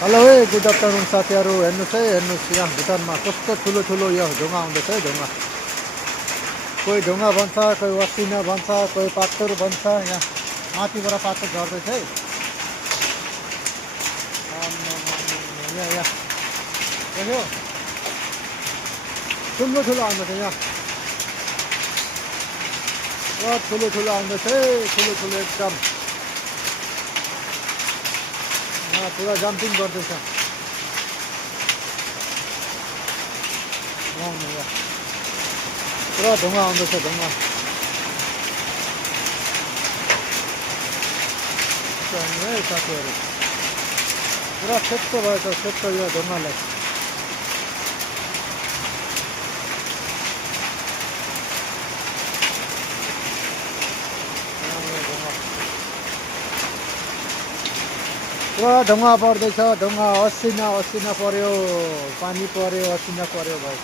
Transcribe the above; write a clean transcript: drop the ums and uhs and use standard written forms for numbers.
hello है good afternoon साथीहरू हेर्नुहोस् है हेर्नुहोस् यहाँ भुटानमा कस्तो ठुलो ठुलो यो ढुङ्गा आउँदैछ है ढुङ्गा कोही ढुङ्गा भन्छ कोही असिना भन्छ कोही पात्तुर भन्छ यहाँ माथिबाट पात्तुर झर्दैछ है यहाँ यहाँ देख्यो ठुलो ठुलो आउँदैछ यहाँ ठुलो ठुलो आउँदैछ है ठुलो ठुलो एकदम पुरा जम्पिङ गर्दैछ पुरा ढुङ्गा आउँदैछ ढुङ्गा है साथीहरू पुरा सेतो भएछ सेतो यो ढुङ्गालाई पुरा ढुङ्गा पर्दैछ ढुङ्गा असिना असिना पर्यो पानी पर्यो असिना पर्यो भएछ